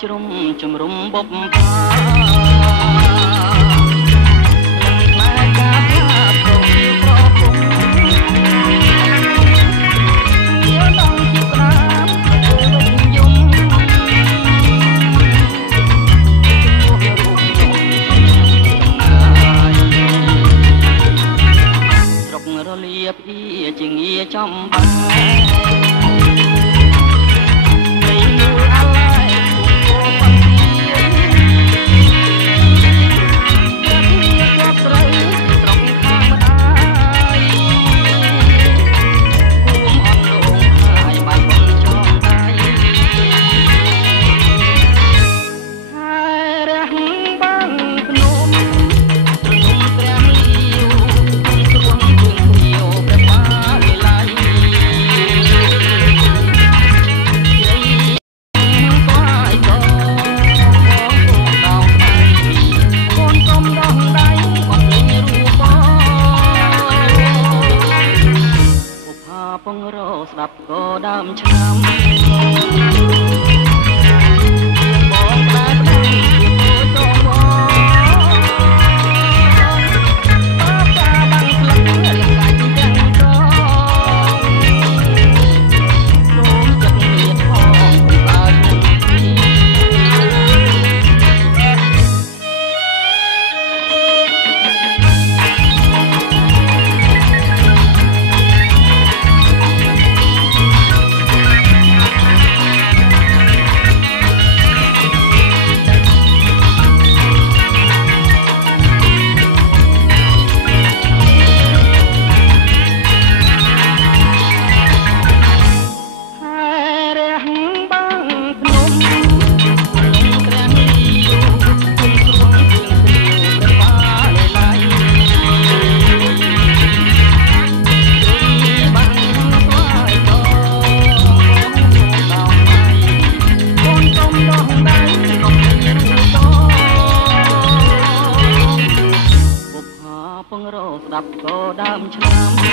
ជ្រុំជំរុំបុព្វាខ្លាចការផ្លាប់ក៏ពីប្រពន្ធវាដល់ជាក្រាមទៅវិញយំស្រុករលៀបអ៊ីជាងាចំបាស្ដាប់ក៏ដើមឆ្នាំបងផ្លែផ្លែជាពូចងវអបតាបាំងស្លឹកលំដាច់ទាំងត្រង់សូមចិត្តមានផងបើនឹងទីស្ដាប់ក៏ដើមឆ្នាំ